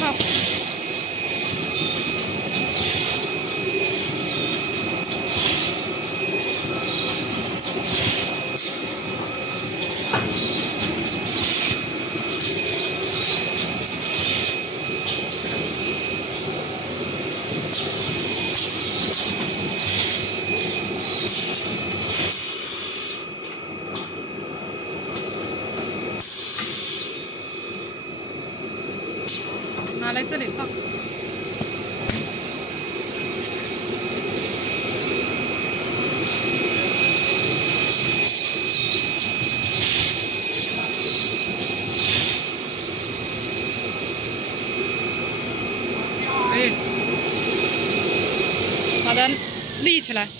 হ্যাঁ 来这里放。可以，把它立起来。